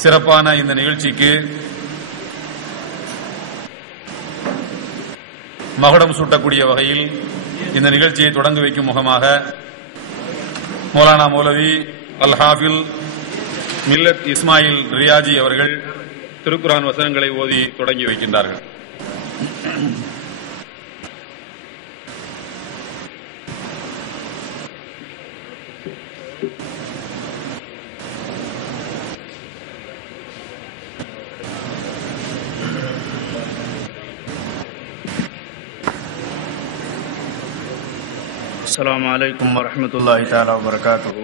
சிறப்பான இந்த நிகழ்ச்சிக்கு மகுடம் சூட்டக்கூடிய வகையில் இந்த நிகழ்ச்சியை தொடங்கி வைக்கும் முகமாக மௌலானா மௌலவி அல் ஹாஃபில் மில்லத் இஸ்மாயில் ரியாஜி அவர்கள் திருக்குர்ஆன் வசனங்களை ஓதி தொடங்கி வைக்கின்றார்கள். السلام عليكم ورحمة الله تعالى وبركاته.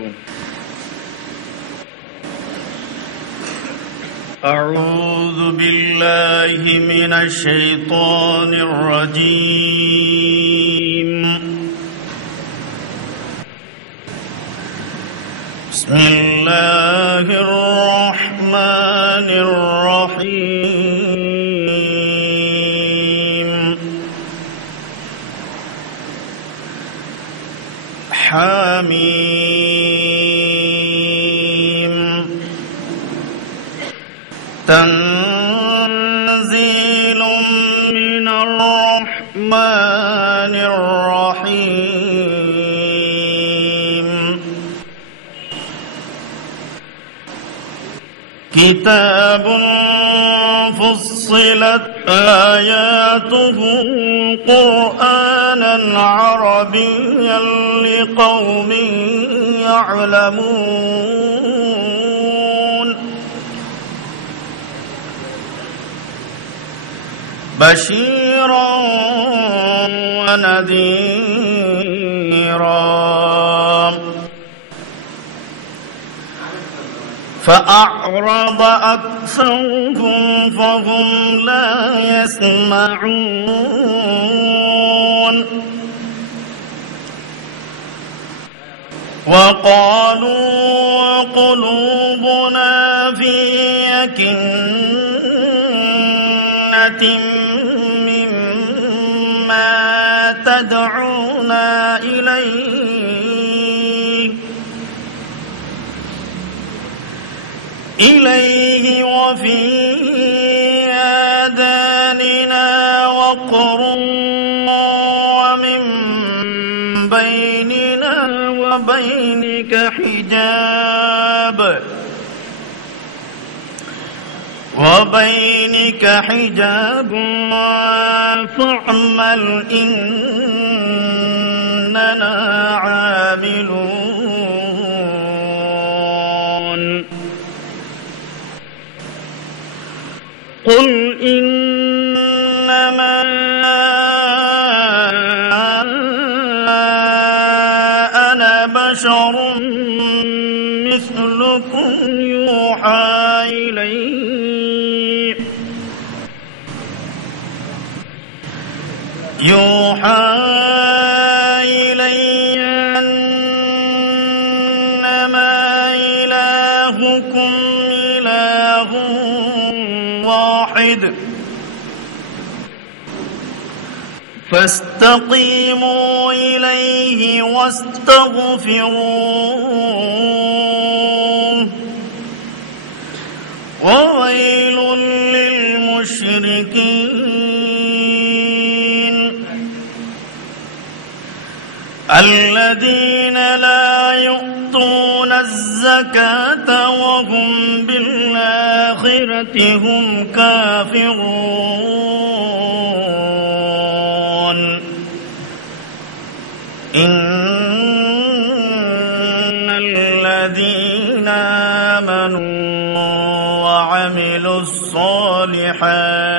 أعوذ بالله من الشيطان الرجيم. بسم الله الرحمن الرحيم. حميم. تنزيل من الرحمن الرحيم. كتاب فصلت آياته قرآنا عربيا لقوم يعلمون. بشيرا ونذيرا. فأعرض أكثرهم فهم لا يسمعون. وقالوا قلوبنا في أكنة مما تدعونا إليه وفي آذاننا وقر ومن بيننا وبينك حجاب فاعمل إننا عاملون. قل إنما أنا بشر مثلكم يوحى إلي أنما إلهكم إله واحد فاستقيموا إليه واستغفروه وويل للمشركين الذين لا يؤتون الزكاة وهم بالآخرة هم كافرون. إن الذين آمنوا وعملوا الصالحات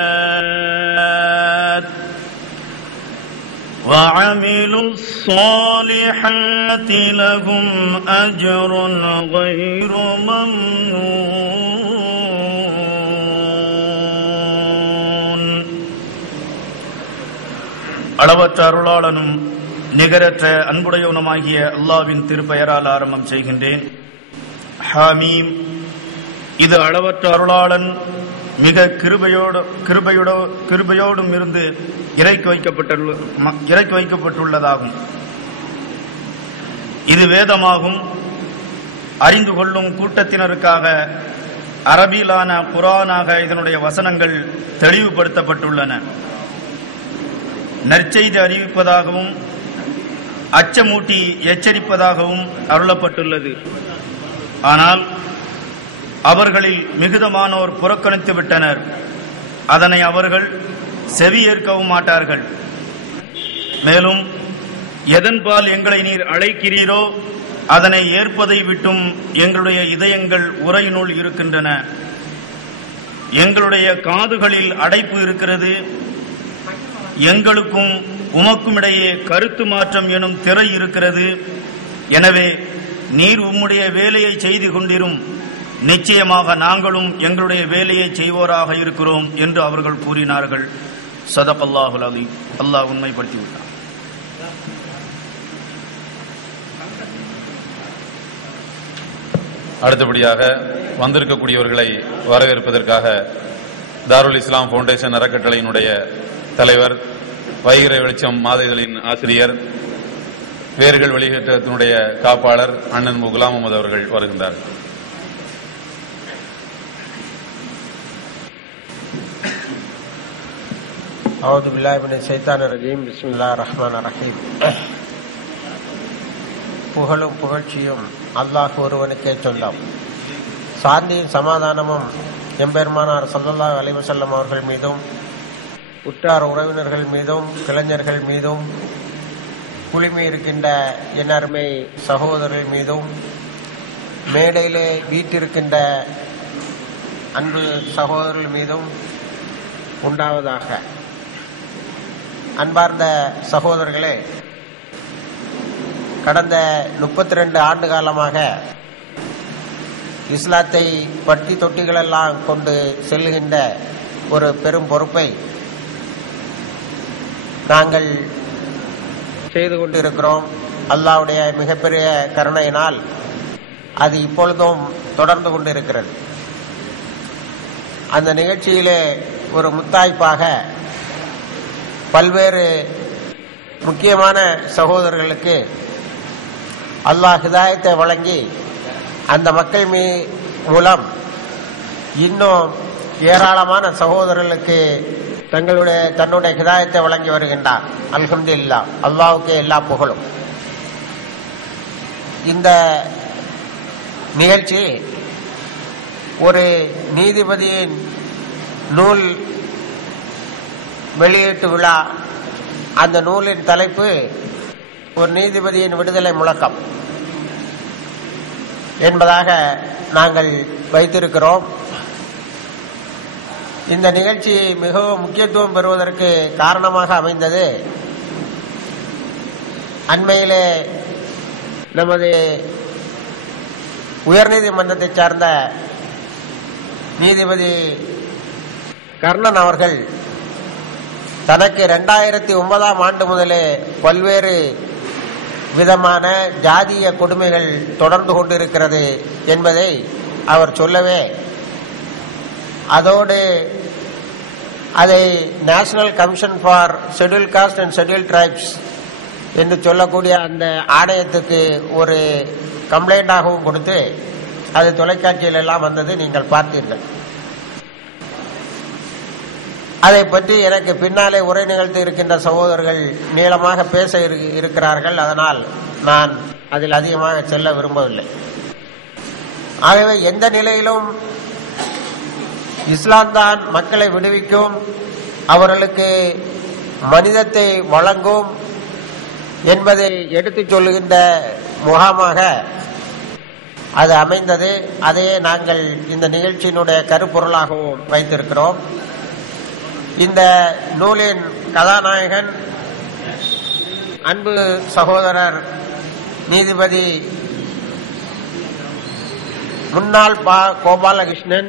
لهم أجر غير ممنون. அளவற்ற அருளாளனும் நிகரற்ற அன்புடையவனுமாகிய அல்லாஹ்வின் திருப்பெயரால் ஆரம்பம் செய்கின்றேன். ஹாமீம். இது அளவற்ற அருளாளன் மிக கிருபையோடும் இருந்து இறக்கி வைக்கப்பட்டுள்ளதாகும். இது வேதமாகும். அறிந்து கொள்ளும் கூட்டத்தினருக்காக அரபியிலான குர்ஆனாக இதனுடைய வசனங்கள் தெளிவுபடுத்தப்பட்டுள்ளன. நற்செய்தி அறிவிப்பதாகவும் அச்சமூட்டி எச்சரிப்பதாகவும் அருளப்பட்டுள்ளது. ஆனால் அவர்களில் மிகுதமானோர் புறக்கணித்து விட்டனர். அதனை அவர்கள் செவியேற்கவும் மாட்டார்கள். மேலும் எதன்பால் எங்களை நீர் அழைக்கிறீரோ அதனை ஏற்பதை விட்டும் எங்களுடைய இதயங்கள் உறையினுள் இருக்கின்றன. எங்களுடைய காதுகளில் அடைப்பு இருக்கிறது. எங்களுக்கும் உமக்குமிடையே கருத்து மாற்றம் எனும் திரை இருக்கிறது. எனவே நீர் உம்முடைய வேலையை செய்து கொண்டிரும். நிச்சயமாக நாங்களும் எங்களுடைய வேலையை செய்வோராக இருக்கிறோம் என்று அவர்கள் கூறினார்கள். ஸதகல்லாஹுல் அலீம். அல்லாஹ் உண்மைப்படுத்திவிட்டார். அடுத்தபடியாக வந்திருக்கக்கூடியவர்களை வரவேற்பதற்காக தாருல் இஸ்லாம் ஃபவுண்டேஷன் அறக்கட்டளையினுடைய தலைவர், வைகரை வெளிச்சம் மாத இதழின் ஆசிரியர், வேர்கள் வெளியேற்றத்தினுடைய காப்பாளர் அண்ணன் குலாம் முகமது அவர்கள் வருகின்றார். அவுது பில்லாஹி மினஷ் ஷைத்தானிர் ரஜீம். பிஸ்மில்லாஹிர் ரஹ்மானிர் ரஹீம். புகழும் புகழ்ச்சியும் அல்லாஹ் ஒருவனுக்கே சொந்தம். சாந்தியும் சமாதானமும் எம்பெருமானார் ஸல்லல்லாஹு அலைஹி வஸல்லம் அவர்கள் மீதும், உற்றார் உறவினர்கள் மீதும், கிளைஞர்கள் மீதும், குளிமை இருக்கின்ற எண்ணருமை சகோதரர்கள் மீதும், மேடையிலே வீட்டிருக்கின்ற அன்பு சகோதரர்கள் மீதும் உண்டாவதாக. அன்பார்ந்த சகோதரர்களே, கடந்த 32 ஆண்டு காலமாக இஸ்லாத்தை பட்டி தொட்டிகளெல்லாம் கொண்டு செல்லுகின்ற ஒரு பெரும் பொறுப்பை நாங்கள் செய்து கொண்டிருக்கிறோம். அல்லாஹ்வுடைய மிகப்பெரிய கருணையினால் அது இப்பொழுதும் தொடர்ந்து கொண்டிருக்கிறது. அந்த நிகழ்ச்சியிலே ஒரு முத்தாய்ப்பாக பல்வேறு முக்கியமான சகோதரர்களுக்கு அல்லாஹ் ஹிதாயத்தை வழங்கி அந்த மக்கள் மூலம் இன்னும் ஏராளமான சகோதரர்களுக்கு தன்னுடைய ஹிதாயத்தை வழங்கி வருகின்றார். அல்ஹம்துலில்லாஹ், அல்லாஹ்வுக்கே எல்லா புகழும். இந்த நிகழ்ச்சி ஒரு நீதிபதியின் நூல் வெளியீட்டு விழா. அந்த நூலின் தலைப்பு ஒரு நீதிபதியின் விடுதலை முழக்கம் என்பதாக நாங்கள் வைத்திருக்கிறோம். இந்த நிகழ்ச்சி மிகவும் முக்கியத்துவம் பெறுவதற்கு காரணமாக அமைந்தது, அண்மையிலே நமது உயர்நீதிமன்றத்தை சார்ந்த நீதிபதி கர்ணன் அவர்கள் தனக்கு 2009ஆம் ஆண்டு முதலே பல்வேறு விதமான ஜாதிய கொடுமைகள் தொடர்ந்து கொண்டிருக்கிறது என்பதை அவர் சொல்லவே, அதோடு அதை national commission for scheduled cost and scheduled tribes என்று சொல்லக்கூடிய அந்த ஆணையத்துக்கு ஒரு கம்ப்ளைண்டாகவும் கொடுத்து அது தொலைக்காட்சியில் எல்லாம் வந்தது, நீங்கள் பார்த்தீர்கள். அதை பற்றி எனக்கு பின்னாலே உரை நிகழ்த்தி இருக்கின்ற சகோதரர்கள் நீளமாக பேச இருக்கிறார்கள். அதனால் நான் அதில் அதிகமாக செல்ல விரும்பவில்லை. ஆகவே எந்த நிலையிலும் இஸ்லாம் தான் மக்களை விடுவிக்கும், அவர்களுக்கு மனிதத்தை வழங்கும் என்பதை எடுத்துச் சொல்லுகின்ற முகாமாக அது அமைந்தது. அதையே நாங்கள் இந்த நிகழ்ச்சியினுடைய கருப்பொருளாகவும் வைத்திருக்கிறோம். இந்த நூலின் கதாநாயகன் அன்பு சகோதரர் நீதிபதி முன்னாள் கோபாலகிருஷ்ணன்,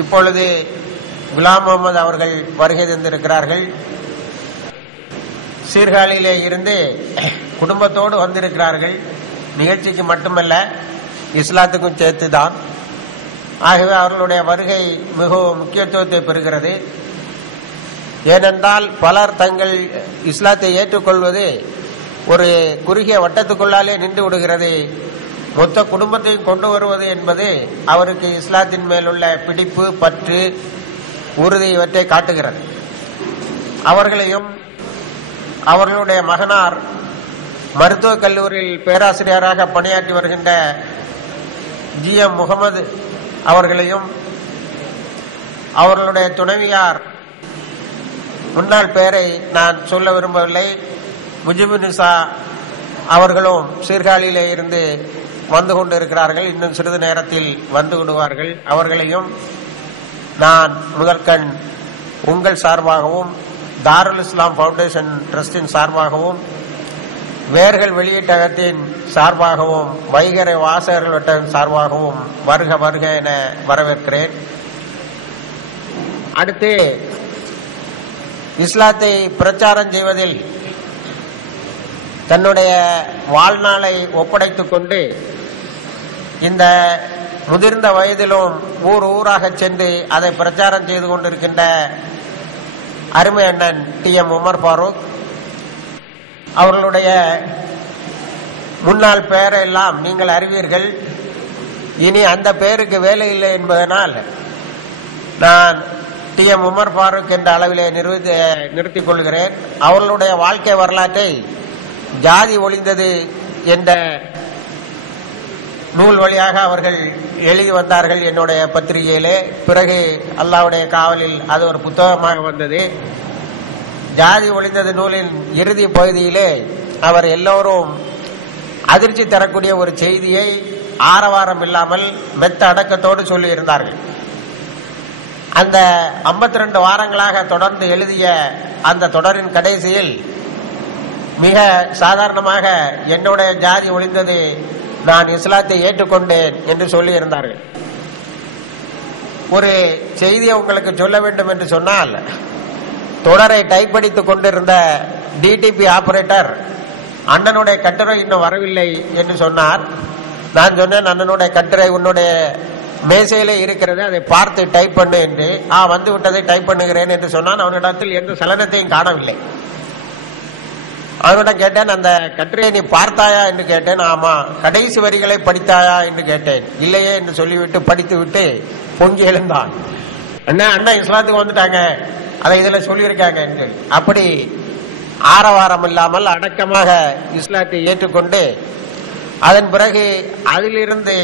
இப்பொழுது குலாம் முகமது அவர்கள் வருகை தந்திருக்கிறார்கள். சீர்காழியிலே இருந்து குடும்பத்தோடு வந்திருக்கிறார்கள். நிகழ்ச்சிக்கு மட்டுமல்ல, இஸ்லாத்துக்கும் சேர்த்துதான். ஆகவே அவர்களுடைய வருகை மிகவும் முக்கியத்துவத்தை பெறுகிறது. ஏனென்றால் பலர் தங்கள் இஸ்லாத்தை ஏற்றுக்கொள்வது ஒரு குறுகிய வட்டத்துக்குள்ளாலே நின்று விடுகிறது. மொத்த குடும்பத்தையும் கொண்டு வருவது என்பது அவருக்கு இஸ்லாத்தின் மேலுள்ள பிடிப்பு, பற்று, உறுதி இவற்றை காட்டுகிறது. அவர்களையும் அவர்களுடைய மகனார் மருத்துவக் கல்லூரியில் பேராசிரியராக பணியாற்றி வருகின்ற GM முகமது அவர்களையும் அவர்களுடைய துணைவியார் முன்னாள் பெயரை நான் சொல்ல விரும்பவில்லை, முஜிபுநிசா அவர்களும் சீர்காழியிலே இருந்து வந்து கொண்டிருக்கிறார்கள். இன்னும் சிறிது நேரத்தில் வந்து விடுவார்கள். அவர்களையும் நான் முதற்கண் உங்கள் சார்பாகவும் தாருல் இஸ்லாம் ஃபவுண்டேஷன் ட்ரஸ்டின் சார்பாகவும் வேர்கள் வெளியீட்டகத்தின் சார்பாகவும் வைகரை வாசகர்கள் வட்டத்தின் சார்பாகவும் வருக வருக என வரவேற்கிறேன். அடுத்து, இஸ்லாத்தை பிரச்சாரம் செய்வதில் தன்னுடைய வாழ்நாளை ஒப்படைத்துக் கொண்டு இந்த முதிர்ந்த வயதிலும் ஊர் ஊராக சென்று அதை பிரச்சாரம் செய்து கொண்டிருக்கின்ற அருமை அண்ணன் TM உமர் ஃபாரூக் அவர்களுடைய முன்னாள் பெயரை எல்லாம் நீங்கள் அறிவீர்கள். இனி அந்த பெயருக்கு வேலை இல்லை என்பதனால் நான் TM உமர் ஃபாரூக் என்ற அளவிலே நிறுத்திக் கொள்கிறேன். அவர்களுடைய வாழ்க்கை வரலாற்றை ஜாதி ஒழிந்தது என்ற நூல் வழியாக அவர்கள் எழுதி வந்தார்கள் என்னுடைய பத்திரிகையிலே. பிறகு அல்லாஹ்வுடைய காவலில் அது ஒரு புத்தகமாக வந்தது. ஜாதி ஒழிந்தது நூலின் இறுதி பகுதியிலே அவர் எல்லோரும் அதிர்ச்சி தரக்கூடிய ஒரு செய்தியை ஆரவாரம் இல்லாமல் மெத்த அடக்கத்தோடு சொல்லியிருந்தார்கள். அந்த 52 வாரங்களாக தொடர்ந்து எழுதிய அந்த தொடரின் கடைசியில் மிக சாதாரணமாக என்னுடைய ஜாதி ஒழிந்தது, நான் இஸ்லாத்தை ஏற்றுக்கொண்டேன் என்று சொல்லியிருந்தார்கள். ஒரு செய்தியை உங்களுக்கு சொல்ல வேண்டும் என்று சொன்னால், தொடரை டைப் அடித்துக் கொண்டிருந்த DTP ஆபரேட்டர் அண்ணனுடைய கட்டுரை இன்னும் வரவில்லை என்று சொன்னார். நான் சொன்னேன், அண்ணனுடைய கட்டுரை உன்னுடைய மேசையிலே இருக்கிறது, அதை பார்த்து டைப் பண்ணு என்று. வந்து விட்டதை டைப் பண்ணுகிறேன் என்று சொன்னான். அவனிடத்தில் எந்த சலனத்தையும் காணவில்லை. அவனிடம் கேட்டேன், அந்த கட்டுரையை நீ பார்த்தாயா என்று கேட்டேன். ஆமா. கடைசி வரிகளை படித்தாயா என்று கேட்டேன். இல்லையே என்று சொல்லிவிட்டு படித்து விட்டு பொங்கி எழுந்தான். அண்ணா இஸ்லாத்துக்கு வந்துட்டாங்க, அதை இதுல சொல்லியிருக்காங்க என்று. அப்படி ஆரவாரம் இல்லாமல் அடக்கமாக இஸ்லாத்தை ஏற்றுக்கொண்டு அதன் பிறகு அதிலிருந்து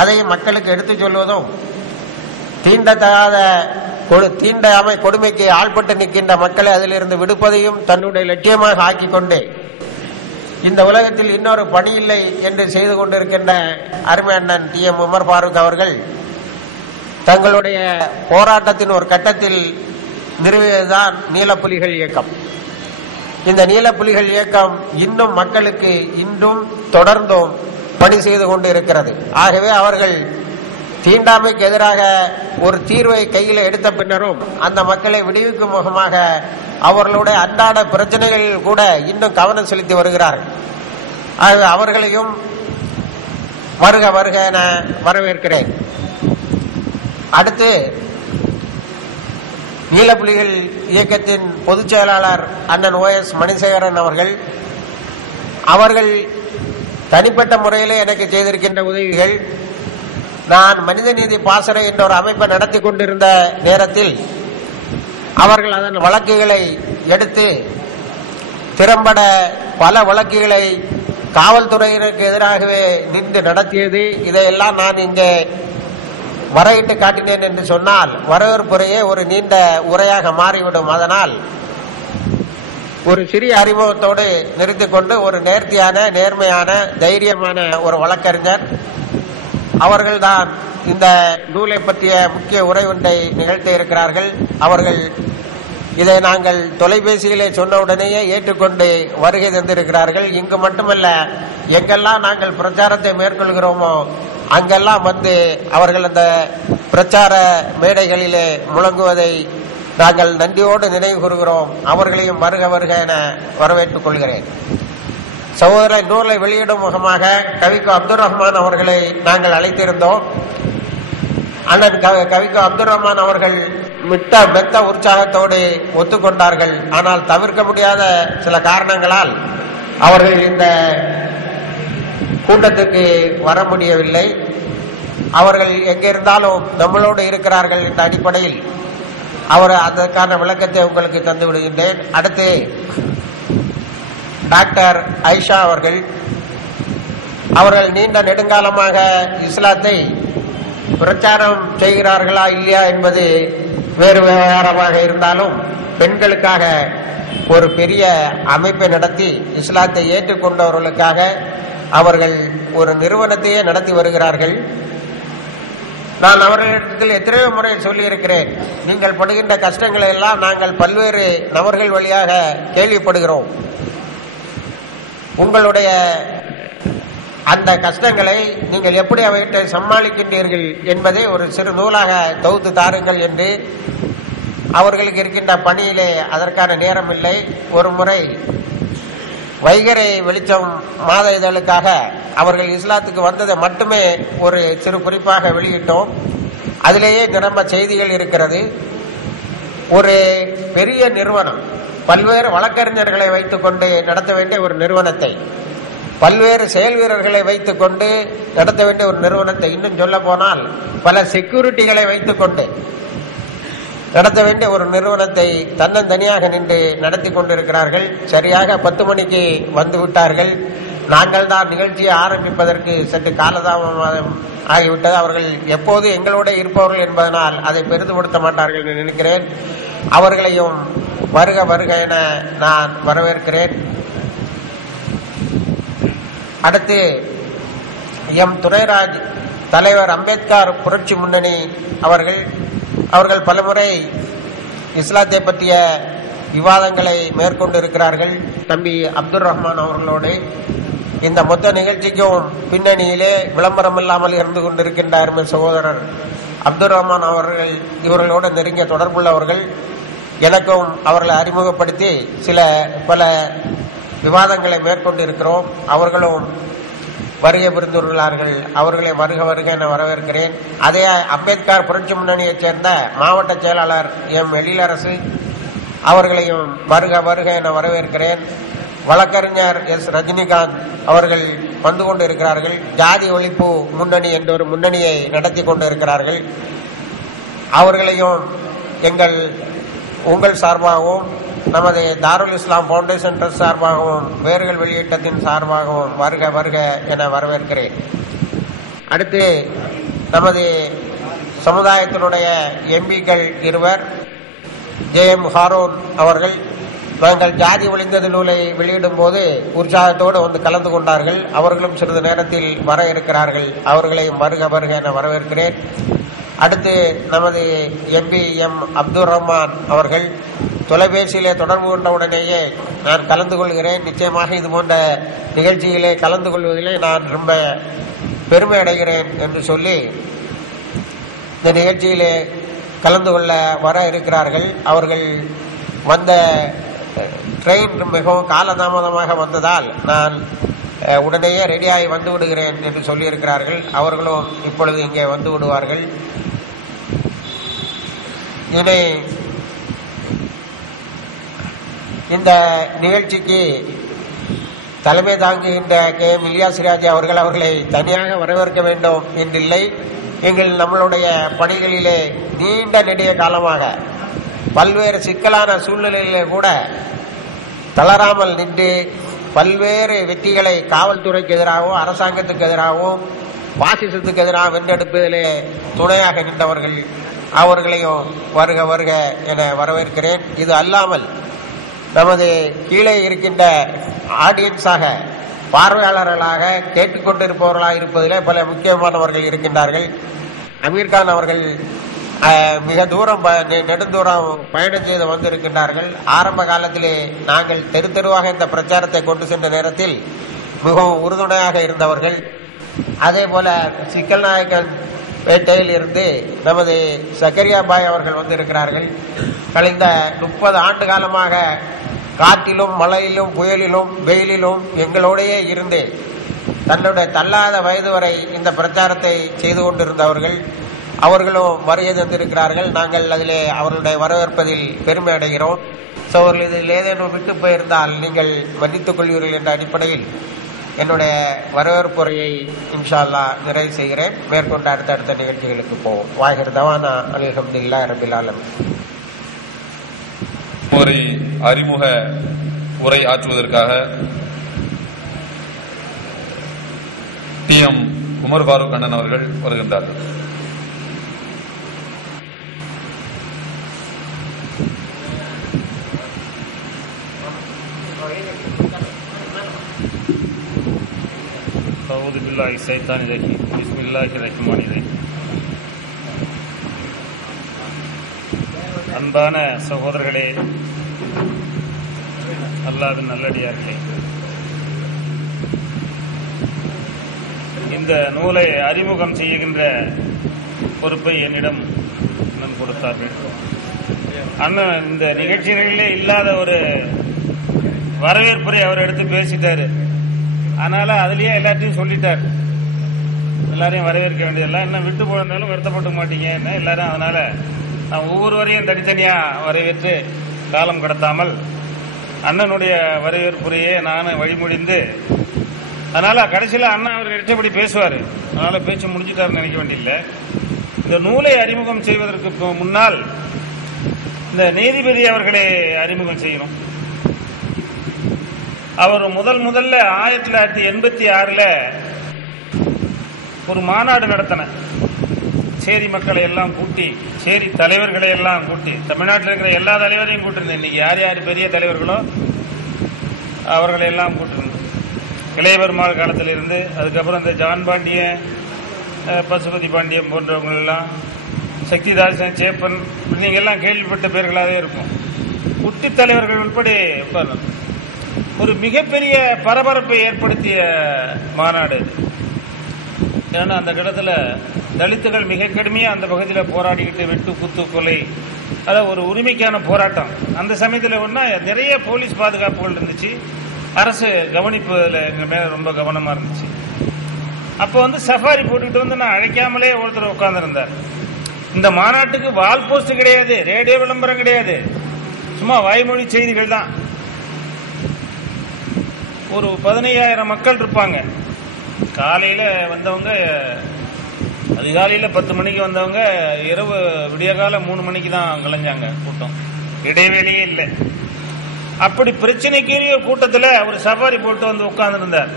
அதை மக்களுக்கு எடுத்துச் சொல்வதும், தீண்டத்தகாத தீண்டாமை கொடுமைக்கு ஆள்பட்டு நிற்கின்ற மக்களை அதிலிருந்து விடுப்பதையும் தன்னுடைய லட்சியமாக ஆக்கிக் கொண்டு இந்த உலகத்தில் இன்னொரு பணி இல்லை என்று செய்து கொண்டிருக்கின்ற அருமை அண்ணன் TM உமர் ஃபாரூக் அவர்கள் தங்களுடைய போராட்டத்தின் ஒரு கட்டத்தில் நிறுவியதுதான் நீலப்புலிகள் இயக்கம். இந்த நீலப்புலிகள் இயக்கம் இன்னும் மக்களுக்கு இன்றும் தொடர்ந்தும் பணி செய்து கொண்டு இருக்கிறது. ஆகவே அவர்கள் தீண்டாமைக்கு எதிராக ஒரு தீர்வை கையில் எடுத்த பின்னரும் அந்த மக்களை விடுவிக்கும் முகமாக அவர்களுடைய அன்றாட பிரச்சனைகளில் கூட இன்னும் கவனம் செலுத்தி வருகிறார்கள். ஆகவே அவர்களையும் வருக வருக என வரவேற்கிறேன். அடுத்து, நீலப்புலிகள் இயக்கத்தின் பொதுச் செயலாளர் அண்ணன் OS மணிசேகரன் அவர்கள் தனிப்பட்ட முறையிலே எனக்கு செய்திருக்கின்ற உதவிகள், நான் மனிதநீதி பாசறை என்ற ஒரு அமைப்பை நடத்தி கொண்டிருந்த நேரத்தில் அவர்கள் அதன் வழக்குகளை எடுத்து திறம்பட பல வழக்குகளை காவல்துறையினருக்கு எதிராகவே நின்று நடத்தியது, இதையெல்லாம் நான் இங்கே வரையிட்டு காட்டினேன் என்று சொன்னால் வரவேற்புரையே ஒரு நீண்ட உரையாக மாறிவிடும். அதனால் ஒரு சிறிய அறிமுகத்தோடு நிறுத்திக் கொண்டு, ஒரு நேர்த்தியான, நேர்மையான, தைரியமான ஒரு வழக்கறிஞர் அவர்கள்தான் இந்த நூலை பற்றிய முக்கிய உரை ஒன்றை நிகழ்த்த இருக்கிறார்கள். அவர்கள் இதை நாங்கள் தொலைபேசியிலே சொன்னவுடனேயே ஏற்றுக்கொண்டு வருகை தந்திருக்கிறார்கள். இங்கு மட்டுமல்ல, எங்கெல்லாம் நாங்கள் பிரச்சாரத்தை மேற்கொள்கிறோமோ அங்கெல்லாம் வந்து அவர்கள் அந்த பிரச்சார மேடைகளிலே முழங்குவதை நாங்கள் நன்றியோடு நினைவு கூறுகிறோம். அவர்களையும் வருக வருக என வரவேற்றுக் கொள்கிறேன். சகோதர நூலை வெளியிடும் முகமாக கவிக்கோ அப்துல் ரஹ்மான் அவர்களை நாங்கள் அழைத்திருந்தோம். அண்ணன் கவிக்கோ அப்துல் ரஹ்மான் அவர்கள் மெத்த உற்சாகத்தோடு ஒத்துக்கொண்டார்கள். ஆனால் தவிர்க்க முடியாத சில காரணங்களால் அவர்கள் இந்த கூட்டத்துக்கு வர முடியவில்லை. அவர்கள் எங்கிருந்தாலும் நம்மளோடு இருக்கிறார்கள் என்ற அடிப்படையில் அதற்கான விளக்கத்தை உங்களுக்கு தந்து விடுகின்றேன். அடுத்து டாக்டர் ஐஷா அவர்கள் நீண்ட நெடுங்காலமாக இஸ்லாத்தை பிரச்சாரம் செய்கிறார்களா இல்லையா என்பது வேறு விவகாரமாக இருந்தாலும் பெண்களுக்காக ஒரு பெரிய அமைப்பை நடத்தி இஸ்லாத்தை ஏற்றுக்கொண்டவர்களுக்காக அவர்கள் ஒரு நிறுவனத்தையே நடத்தி வருகிறார்கள். நான் அவர்களிடத்தில் எத்தனையோ முறை சொல்லியிருக்கிறேன், நீங்கள் படுகின்ற கஷ்டங்களை எல்லாம் நாங்கள் பல்வேறு நபர்கள் வழியாக கேள்விப்படுகிறோம். உங்களுடைய அந்த கஷ்டங்களை நீங்கள் எப்படி அவற்றை சமாளிக்கின்றீர்கள் என்பதை ஒரு சிறு நூலாக தொகுத்து தாருங்கள் என்று அவர்களுக்கு இருக்கின்ற பணியிலே அதற்கான நேரம் இல்லை. ஒரு முறை வைகரை வெளிச்சம் மாத இதழுக்காக அவர்கள் இஸ்லாத்துக்கு வந்ததை மட்டுமே ஒரு சிறு குறிப்பாக வெளியிட்டோம். அதிலேயே நிரம்ப செய்திகள் இருக்கிறது. ஒரு பெரிய நிறுவனம் பல்வேறு வழக்கறிஞர்களை வைத்துக் கொண்டு நடத்த வேண்டிய ஒரு நிறுவனத்தை, பல்வேறு செயல் வீரர்களை வைத்துக் கொண்டு நடத்த வேண்டிய ஒரு நிறுவனத்தை, இன்னும் சொல்ல போனால் பல செக்யூரிட்டிகளை வைத்துக் கொண்டு நடத்த வேண்டிய ஒரு நிறுவனத்தை தன்னந்தனியாக நின்று நடத்தி கொண்டிருக்கிறார்கள். சரியாக 10 மணிக்கு வந்து விட்டார்கள். நாங்கள் தான் நிகழ்ச்சியை ஆரம்பிப்பதற்கு சற்று காலதாமதம் ஆகிவிட்டது. அவர்கள் எப்போது எங்களோட இருப்பவர்கள் என்பதனால் அதை பெரிதுபடுத்த மாட்டார்கள் என்று நினைக்கிறேன். அவர்களையும் வருக வருக என நான் வரவேற்கிறேன். அடுத்து எம் துரைராஜ் தலைவர் அம்பேத்கர் புரட்சி முன்னணி அவர்கள் பலமுறை இஸ்லாத்தை பற்றிய விவாதங்களை மேற்கொண்டிருக்கிறார்கள். தம்பி அப்துல் ரஹ்மான் அவர்களோடு இந்த மொத்த நிகழ்ச்சிக்கும் பின்னணியிலே விளம்பரம் இல்லாமல் இருந்து கொண்டிருக்கின்ற அருமை சகோதரர் அப்துல் ரஹ்மான் அவர்கள் இவர்களோடு நெருங்கிய தொடர்புள்ளவர்கள். எனக்கும் அவர்களை அறிமுகப்படுத்தி பல விவாதங்களை மேற்கொண்டிருக்கிறோம். அவர்களும் வருகை புரிந்துள்ளார்கள். அவர்களை வருக வருக என வரவேற்கிறேன். அதே அம்பேத்கர் புரட்சி முன்னணியைச் சேர்ந்த மாவட்ட செயலாளர் எம் எழிலரசு அவர்களையும் வருக வருக என வரவேற்கிறேன். வழக்கறிஞர் எஸ் ரஜினிகாந்த் அவர்கள் வந்து கொண்டிருக்கிறார்கள். ஜாதி ஒழிப்பு முன்னணி என்ற ஒரு முன்னணியை நடத்தி கொண்டிருக்கிறார்கள். அவர்களையும் உங்கள் சார்பாகவும் நமது தாருல் இஸ்லாம் பவுண்டேஷன் ட்ரஸ்ட் சார்பாகவும் வேர்கள் வெளியீட்டத்தின் சார்பாகவும் வருக வருக என வரவேற்கிறேன். அடுத்து நமது சமுதாயத்தினுடைய எம்பிக்கள் இருவர், ஜே.எம். ஹாரூன் அவர்கள் நாங்கள் ஜாதி ஒழிந்தது நூலை வெளியிடும் போது உற்சாகத்தோடு வந்து கலந்து கொண்டார்கள். அவர்களும் சிறிது நேரத்தில் வர இருக்கிறார்கள். அவர்களையும் வருக வருக என வரவேற்கிறேன். அடுத்து நமது எம்பி எம் அப்துல் ரஹ்மான் அவர்கள் தொலைபேசியிலே தொடர்பு கொண்டவுடனேயே நான் கலந்து கொள்கிறேன், நிச்சயமாக இது போன்ற நிகழ்ச்சியிலே கலந்து கொள்வதிலே நான் ரொம்ப பெருமை அடைகிறேன் என்று சொல்லி இந்த நிகழ்ச்சியிலே கலந்து கொள்ள வர இருக்கிறார்கள். அவர்கள் வந்த ட்ரெயின் மிகவும் காலதாமதமாக வந்ததால் நான் உடனேயே ரெடியாகி வந்து விடுகிறேன் என்று சொல்லியிருக்கிறார்கள். அவர்களும் இப்பொழுது இங்கே வந்து விடுவார்கள். இந்த நிகழ்ச்சிக்கு தலைமை தாங்குகின்ற கே.எம். இலியாஸ் ராஜா அவர்களை தனியாக வரவேற்க வேண்டும் என்றில்லை. நம்மளுடைய பணிகளிலே நீண்ட நெடிய காலமாக பல்வேறு சிக்கலான சூழ்நிலையிலே கூட தளராமல் நின்று பல்வேறு வெற்றிகளை காவல்துறைக்கு எதிராகவும் அரசாங்கத்துக்கு எதிராகவும் பாசிசத்துக்கு எதிராக வென்றெடுப்பதிலே துணையாக நின்றவர்கள். அவர்களையும் வருக வருக என வரவேற்கிறேன். இது அல்லாமல் நமது கீழே இருக்கின்ற ஆடியன்ஸாக பார்வையாளர்களாக கேட்டுக்கொண்டிருப்பவர்களாக இருப்பதிலே பல முக்கியமானவர்கள் இருக்கின்றார்கள். அமீர்கான் அவர்கள் மிக நெடுந்தூரம் பயணம் செய்து வந்திருக்கின்றார்கள். ஆரம்ப காலத்திலே நாங்கள் தெரு தெருவாக இந்த பிரச்சாரத்தை கொண்டு சென்ற நேரத்தில் மிகவும் உறுதுணையாக இருந்தவர்கள். அதே போல சிக்கல் நாயக்கன் பேட்டையில் இருந்து நமது சக்கரியா பாய் அவர்கள் வந்திருக்கிறார்கள். கழிந்த 30 ஆண்டு காலமாக காற்றிலும் மழையிலும் புயலிலும் வெயிலிலும் எங்களோடையே இருந்து தன்னுடைய தள்ளாத வயது வரை இந்த பிரச்சாரத்தை செய்து கொண்டிருந்தவர்கள். அவர்களும் வருகை தந்திருக்கிறார்கள். நாங்கள் அதிலே அவர்களுடைய வரவேற்பதில் பெருமை அடைகிறோம். ஸோ அவர்கள் இதில் ஏதேனும் விட்டு போயிருந்தால் நீங்கள் மன்னித்துக் கொள்வீர்கள் என்ற அடிப்படையில் என்னுடைய வரவேற்புரையை இன்ஷா அல்லாஹ் நிறைவு செய்கிறேன். மேற்கொண்டு அடுத்தடுத்த நிகழ்ச்சிகளுக்கு போவோம். வாஹிர் தவானா அல்ஹம்துலில்லாஹி ரப்பில் ஆலமீன். ஒரு அறிமுக உரை ஆற்றுவதற்காக TM உமர் ஃபாரூக் அண்ணன் அவர்கள் வருகின்றார்கள். அஊது பில்லாஹி ஷைத்தானிர் ரஜீம். பிஸ்மில்லாஹிர் ரஹ்மானிர் ரஹீம். அன்பான சகோதரர்களே, அல்லாஹ்வின் நல்லடியார்களே, இந்த நூலை அறிமுகம் செய்கின்ற பொறுப்பை என்னிடம் அண்ணன் கொடுத்தார்கள். அண்ணன் இந்த நிகழ்ச்சிகளிலே இல்லாத ஒரு வரவேற்புரை அவர் எடுத்து பேசிட்டாரு. அதனால அதுலயே எல்லாத்தையும் சொல்லிட்டார். எல்லாரையும் வரவேற்க வேண்டியதெல்லாம் என்ன விட்டு போனாலும் வருத்தப்பட மாட்டீங்க என்ன எல்லாரும். அதனால நான் ஒவ்வொருவரையும் தனித்தனியா வரவேற்று காலம் கடத்தாமல் அண்ணனுடைய வரவேற்புரையே நான் வழிமொழிந்து, அதனால கடைசியில் அண்ணன் அவர் இஷ்டப்படி பேசுவார். அதனால பேச்சு முடிஞ்சுட்டாருன்னு நினைக்க வேண்டியதில்லை. இந்த நூலை அறிமுகம் செய்வதற்கு முன்னால் இந்த நீதிபதி அவர்களை அறிமுகம் செய்யணும். அவர் முதல்ல 1986 ஒரு மாநாடு நடத்தின. சேரி மக்களை எல்லாம் கூட்டி, சேரி தலைவர்களை எல்லாம் கூட்டி, தமிழ்நாட்டில் இருக்கிற எல்லா தலைவரையும் கூட்டிருந்தேன். இன்னைக்கு யார் யார் பெரிய தலைவர்களோ அவர்களை எல்லாம் கூட்டிருந்தோம். இளையபெருமாள் காலத்தில் இருந்து அதுக்கப்புறம் இந்த ஜான் பாண்டியன், பசுபதி பாண்டியன் போன்றவங்க எல்லாம், சக்திதாசன், சேப்பன், நீங்க எல்லாம் கேள்விப்பட்ட பேர்களாகவே இருக்கும். குட்டி தலைவர்கள் உட்பட உட்கார்ந்தோம். ஒரு மிகப்பெரிய பரபரப்பை ஏற்படுத்திய மாநாடு. ஏன்னா அந்த இடத்துல தலித்துகள் மிக கடுமையா அந்த பகுதியில் போராடிக்கிட்டு வெட்டு குத்து கொலை, அதாவது ஒரு உரிமைக்கான போராட்டம். அந்த சமயத்தில் ஒன்னா நிறைய போலீஸ் பாதுகாப்புகள் இருந்துச்சு. அரசு கவனிப்புல எங்க மேல ரொம்ப கவனமா இருந்துச்சு. அப்போ சஃபாரி போட்டுக்கிட்டு நான் அழைக்காமலே ஒருத்தர் உட்கார்ந்துருந்தார். இந்த மாநாட்டுக்கு வால் போஸ்ட் கிடையாது, ரேடியோ விளம்பரம் கிடையாது, சும்மா வாய்மொழி செய்திகள் தான். ஒரு 15,000 மக்கள் இருப்பாங்க. காலையில வந்தவங்க, அதிகாலையில 10 மணிக்கு வந்தவங்க, இரவு விடியகால 3 மணிக்கு தான் கலைஞ்சாங்க. கூட்டம் இடைவேளையே இல்லை. அப்படி பிரச்சனைக்குரிய கூட்டத்தில் ஒரு சவாரி போட்டு உட்கார்ந்து இருந்தார்.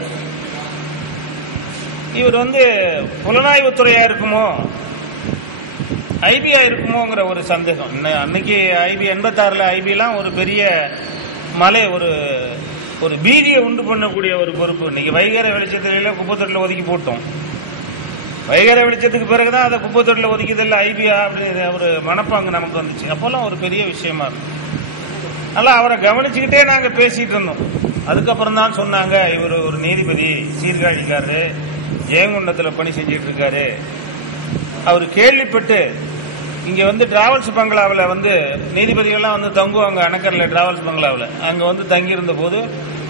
இவர் புலனாய்வுத்துறையா இருக்குமோ, ஐபியா இருக்குமோங்கிற ஒரு சந்தேகம். அன்னைக்கு ஐபி 86 ஐபிலாம் ஒரு பெரிய மலை, ஒரு பீதியை உண்டு பண்ணக்கூடிய ஒரு பொறுப்பு. இன்னைக்கு வைகரை வெளிச்சத்தில குப்பத்தொட்டில் ஒதுக்கி போட்டோம். வைகரை வெளிச்சத்துக்கு பிறகுதான் அதை குப்பத்தொட்டில் ஒதுக்கிதில்ல ஐபியா அப்படின்னு ஒரு மனப்பாங்கு நமக்கு வந்துச்சு. அப்போல்லாம் ஒரு பெரிய விஷயமா இருக்கும். அதனால அவரை கவனிச்சுக்கிட்டே நாங்க பேசிட்டு இருந்தோம். அதுக்கப்புறம் தான் சொன்னாங்க, இவர் ஒரு நீதிபதி, சீர்காழிக்காரரு, ஜெயங்கொண்டத்தில் பணி செஞ்சிட்டு இருக்காரு. அவர் கேள்விப்பட்டு இங்க டிராவல்ஸ் பங்களாவில் நீதிபதிகள்லாம் தங்குவாங்க. அணக்கரில் டிராவல்ஸ் பங்களாவில் அங்க தங்கி இருந்த போது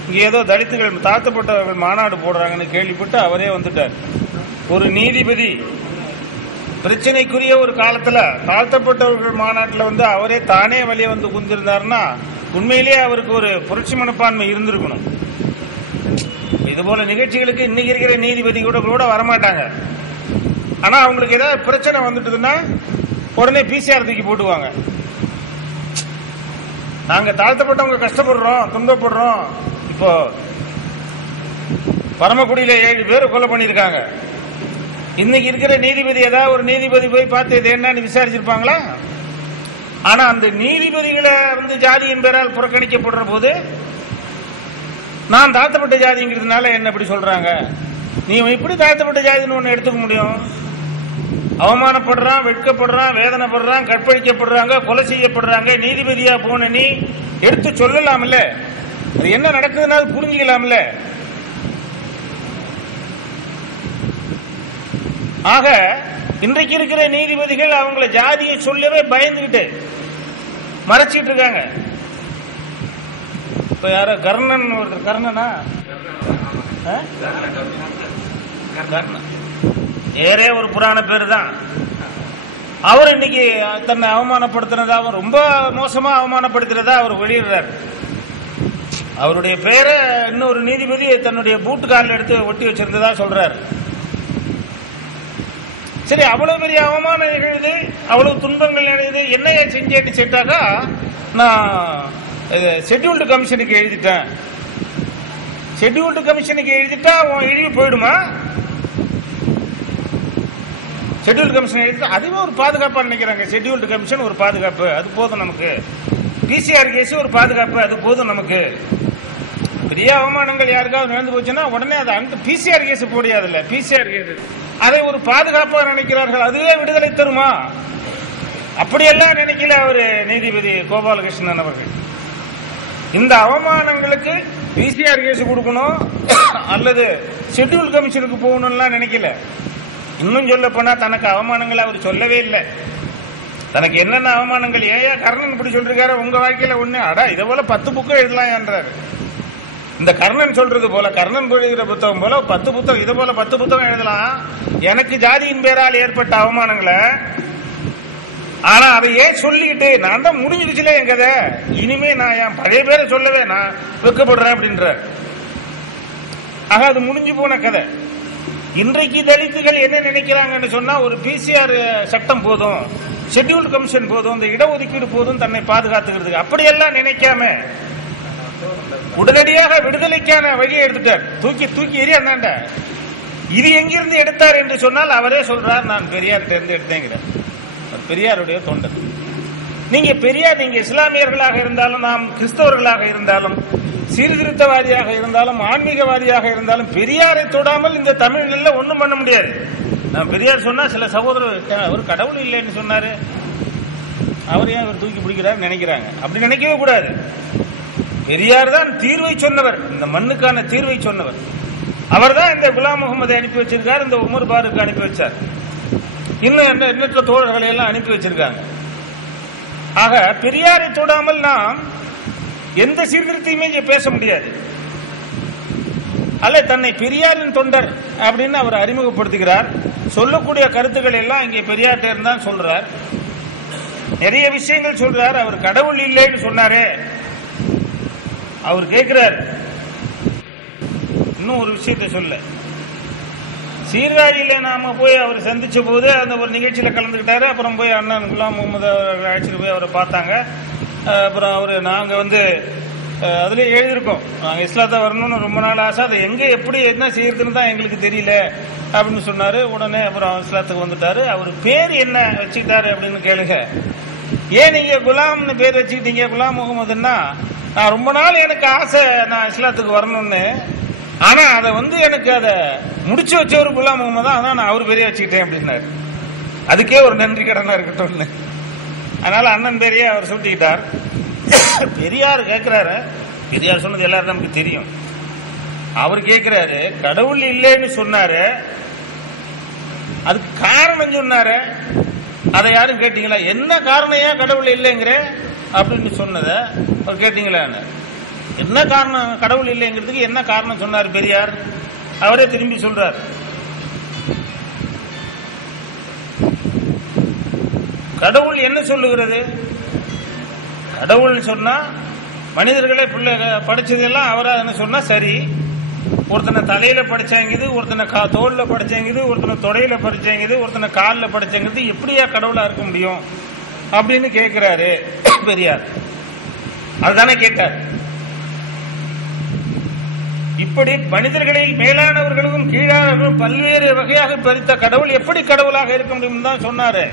இங்க ஏதோ தலித்துகள், தாழ்த்தப்பட்டவர்கள் மாநாடு போடுறாங்கன்னு கேள்விப்பட்டு அவரே வந்துட்டார். ஒரு நீதிபதி பிரச்சனைக்குரிய ஒரு காலத்துல தாழ்த்தப்பட்டவர்கள் மாநாட்டில் அவரே தானே வழிய குந்திருந்தாருன்னா உண்மையிலேயே அவருக்கு ஒரு புரட்சி மனப்பான்மை இருந்திருக்கணும். இதுபோல நிகழ்ச்சிகளுக்கு இன்னைக்கு இருக்கிற நீதிபதி கூட வரமாட்டாங்க. ஆனா அவங்களுக்கு ஏதாவது பிரச்சனை வந்துட்டுதுன்னா உடனே PCR தூக்கி போட்டுவாங்க. நாங்க தாழ்த்தப்பட்டவங்க கஷ்டப்படுறோம், துன்பப்படுறோம். இப்போ பரமக்குடியில 7 பேர் கொலை பண்ணிருக்காங்க. இன்னைக்கு இருக்கிற நீதிபதி ஏதாவது ஒரு நீதிபதி போய் பார்த்து இது என்னன்னு விசாரிச்சிருப்பாங்களா? ஆனா அந்த நீதிபதிகளை ஜாதியின் பேரால் புறக்கணிக்கப்படுற போது நான் தாழ்த்தப்பட்ட ஜாதிங்கிறதுனால என்ன இப்படி சொல்றாங்க, நீ இப்படி தாழ்த்தப்பட்ட ஜாதின்னு ஒன்னு எடுத்துக்க முடியும்? அவமானப்படுறான், வெட்கப்படுறான், வேதனைப்படுறான், கற்பழிக்கப்படுறாங்க, கொலை செய்யப்படுறாங்க. நீதிபதியா போன நீ எடுத்து சொல்லலாம்ல, அது என்ன நடக்குதுன்னா புரிஞ்சுக்கலாம்ல. ஆக இன்றைக்கு இருக்கிற நீதிபதிகள் அவங்கள ஜாதியை சொல்லவே பயந்துகிட்டு மறைச்சிட்டு இருக்காங்க. இப்ப யாரோ கர்ணன், ஒருத்தர் கர்ணனா, ஏறே ஒரு புராண பேரு தான். அவர் இன்னைக்கு தன்னை அவமானப்படுத்தினதா, ரொம்ப மோசமா அவமானப்படுத்தினதா அவர் வெளியிடுறார். அவருடைய பெயரை இன்னொரு நீதிபதி தன்னுடைய பூட்டு காலில் எடுத்து ஒட்டி வச்சிருந்ததா சொல்றாரு. சரி, அவ்வளவு பெரிய அவமானம் நிகழுது, அவ்வளவு துன்பங்கள் நிகழுது, என்னைய செஞ்சேன்னு கேட்டாக்கா நான் ஷெட்யூல்டு கமிஷனுக்கு எழுதிட்டேன். ஷெட்யூல்டு கமிஷனுக்கு எழுதிட்டா உன் இழிவு போயிடுமா? ஷெட்யூல்டு கமிஷன் எழுதிட்டா அதுவே ஒரு பாதுகாப்பா நினைக்கிறாங்க. ஷெட்யூல்டு கமிஷன் ஒரு பாதுகாப்பு, அது போதும் நமக்கு. பிசிஆர் கேஸ் ஒரு பாதுகாப்பு, அது போதும் நமக்கு. பெரிய அவமானங்கள் யாருக்காவது நடந்து போச்சுன்னா உடனே அதை அந்த பிசிஆர் கேஸ் போடியாதுல்ல, பிசிஆர் கேஸ் அதை ஒரு பாதுகாப்பாக நினைக்கிறார்கள். அதுவே விடுதலை தருமா? அப்படியெல்லாம் நினைக்கல அவரு நீதிபதி கோபாலகிருஷ்ணன் அவர்கள். இந்த அவமானங்களுக்கு பிசிஆர் கேஸ் கொடுக்கணும் அல்லது ஷெட்யூல் கமிஷனுக்கு போகணும்லாம் நினைக்கல. இன்னும் சொல்ல போனா தனக்கு அவமானங்கள் அவர் சொல்லவே இல்லை. தனக்கு என்னென்ன அவமானங்கள், ஏயா கர்ணன் இப்படி சொல்றாரு உங்க வாழ்க்கையில ஒண்ணு, அடா இதை போல 10 புக்கம் எழுதலாம் என்றாரு. இந்த கர்ணன் சொல்றது போல, கர்ணன் எழுதுகிற புத்தகம் போல 10 புத்தகம், இது போல 10 புத்தகம் எழுதலாம். எனக்கு ஜாதியின் பேரால் ஏற்பட்ட அவமானங்களை, ஆனா அதை ஏன் சொல்லிக்கிட்டு நான் தான் முடிஞ்சிருச்சுல என் கதை, இனிமே நான் என் பழைய பேரை சொல்லவே நான் வெக்கப்படுறேன் அப்படின்ற. ஆக அது முடிஞ்சு போன கதை. இன்றைக்கு தலித்துகள் என்ன நினைக்கிறாங்கன்னு சொன்னா, ஒரு பிசிஆர் சட்டம் போதும், ஷெட்யூல்டு கமிஷன் போதும், இந்த இடஒதுக்கீடு போதும் தன்னை பாதுகாத்துக்கிறதுக்கு. அப்படியெல்லாம் நினைக்காம உடனடியாக விடுதலைக்கான வழியை எடுத்துட்டார். தூக்கி எறியாண்ட. இது எங்கிருந்து எடுத்தார் என்று சொன்னால் அவரே சொல்றார், நான் பெரியார் இருந்து எடுத்தேங்கிறார். பெரியாருடைய தொண்டர். நீங்க பெரியார், நீங்க இஸ்லாமியர்களாக இருந்தாலும், நாம் கிறிஸ்தவர்களாக இருந்தாலும், சீர்திருத்தவாதியாக இருந்தாலும், ஆன்மீகவாதியாக இருந்தாலும், பெரியாரை தொடாமல் இந்த தமிழ்ல ஒண்ணும் பண்ண முடியாது. நான் பெரியார் சொன்னா சில சகோதரர் அவர் கடவுள் இல்லைன்னு சொன்னாரு, அவர் ஏன் அவர் தூக்கி பிடிக்கிறார் நினைக்கிறாங்க. அப்படி நினைக்கவே கூடாது. பெரியார் தான் தீர்வை சொன்னவர், இந்த மண்ணுக்கான தீர்வை சொன்னவர். அவர் தான் இந்த குலாம் முகமதை அனுப்பி வச்சிருக்கார், இந்த உமர் பாருக்கு அனுப்பி வச்சார், இன்னும் எண்ணற்ற தோழர்களை எல்லாம் அனுப்பி வச்சிருக்காங்க. ஆக பெரியாரை தொடாமல் நாம் எந்த சீர்திருத்தையுமே இங்கே பேச முடியாது. அல்ல, தன்னை பெரியாரின் தொண்டர் அப்படின்னு அவர் அறிமுகப்படுத்துகிறார். சொல்லக்கூடிய கருத்துக்கள் எல்லாம் இங்கே பெரியார்ட்ட இருந்தான் சொல்றார். நிறைய விஷயங்கள் சொல்றார். அவர் கடவுள் இல்லைன்னு சொன்னாரே, அவர் கேட்கிறார் இன்னும் ஒரு விஷயத்தை சொல்ல. சீர்காழியில நாம போய் அவர் சந்திச்ச போது அந்த ஒரு நிகழ்ச்சியில கலந்துக்கிட்டாரு. அப்புறம் போய் அண்ணன் குலாம் முகமது அவர்கள் அழைச்சிட்டு போய் அவரை பார்த்தாங்க. அப்புறம் அவரு நாங்க அதுல எழுதியிருக்கோம், நாங்க இஸ்லாத்தை வரணும்னு ரொம்ப நாள் ஆசை, அதை எங்க எப்படி என்ன செய்யறதுன்னு தான் எங்களுக்கு தெரியல அப்படின்னு சொன்னாரு. உடனே அப்புறம் இஸ்லாத்துக்கு வந்துட்டாரு. அவர் பேர் என்ன வச்சுக்கிட்டாரு அப்படின்னு கேளுங்க. ஏன் நீங்க குலாம்னு பேர் வச்சுக்கிட்டீங்க, குலாம் முகமதுன்னா? நான் ரொம்ப நாள் எனக்கு ஆசை நான் இஸ்லாத்துக்கு வரணும்னு, ஆனா அதை எனக்கு அதை முடிச்சு வச்சவர் குலாம் முகமது தான், அதான் நான் அவர் பேரே வச்சுக்கிட்டேன் அப்படின்னாரு. அதுக்கே ஒரு நன்றி கடனா இருக்கட்டும்னு. அதனால அண்ணன் பேரையே அவர் சூட்டிக்கிட்டார். பெரியார் கேட்கிறாரு, பெரியார் சொன்னது எல்லாரும் நமக்கு தெரியும். அவர் கேட்கிறாரு, கடவுள் இல்லைன்னு சொன்னாரு, அதுக்கு காரணம் சொன்னாரு, அதை யாரும் கேட்டீங்களா? என்ன காரணம் ஏன் கடவுள் இல்லைங்கிற அப்படின்னு சொன்னத அவர் கேட்டீங்களா? என்ன காரணம் கடவுள் இல்லைங்கிறதுக்கு என்ன காரணம் சொன்னார் பெரியார்? அவரே திரும்பி சொல்றார். கடவுள் என்ன சொல்லுகிறது? கடவுள் சொன்னா மனிதர்களே பிள்ளை படிச்சதெல்லாம் அவரா என்ன சொன்னா சரி. ஒருத்தனை தலையில படிச்சாங்குது, ஒருத்தனை தோல்ல படிச்சாங்குது, ஒருத்தனை தொடையில படிச்சாங்குது, ஒருத்தனை காலில் படிச்சாங்கிறது, எப்படியா கடவுளா இருக்க முடியும் அப்படின்னு கேட்கிறாரு பெரியார். அதுதானே கேட்டார். இப்படி மனிதர்களில் மேலானவர்களுக்கும் கீழானவர்களும் பல்வேறு வகையாக பிரித்த கடவுள் எப்படி கடவுளாக இருக்க முடியும் தான் சொன்னாரு.